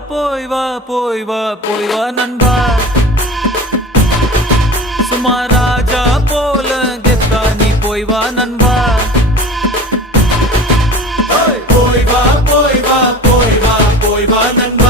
போய் வா போய் வா போய் வா நண்பா சும்மா ராஜா போல கெத்தா நீ போய் வா நண்பா போய் வா போய் வா போய் வா போய் வா நண்பா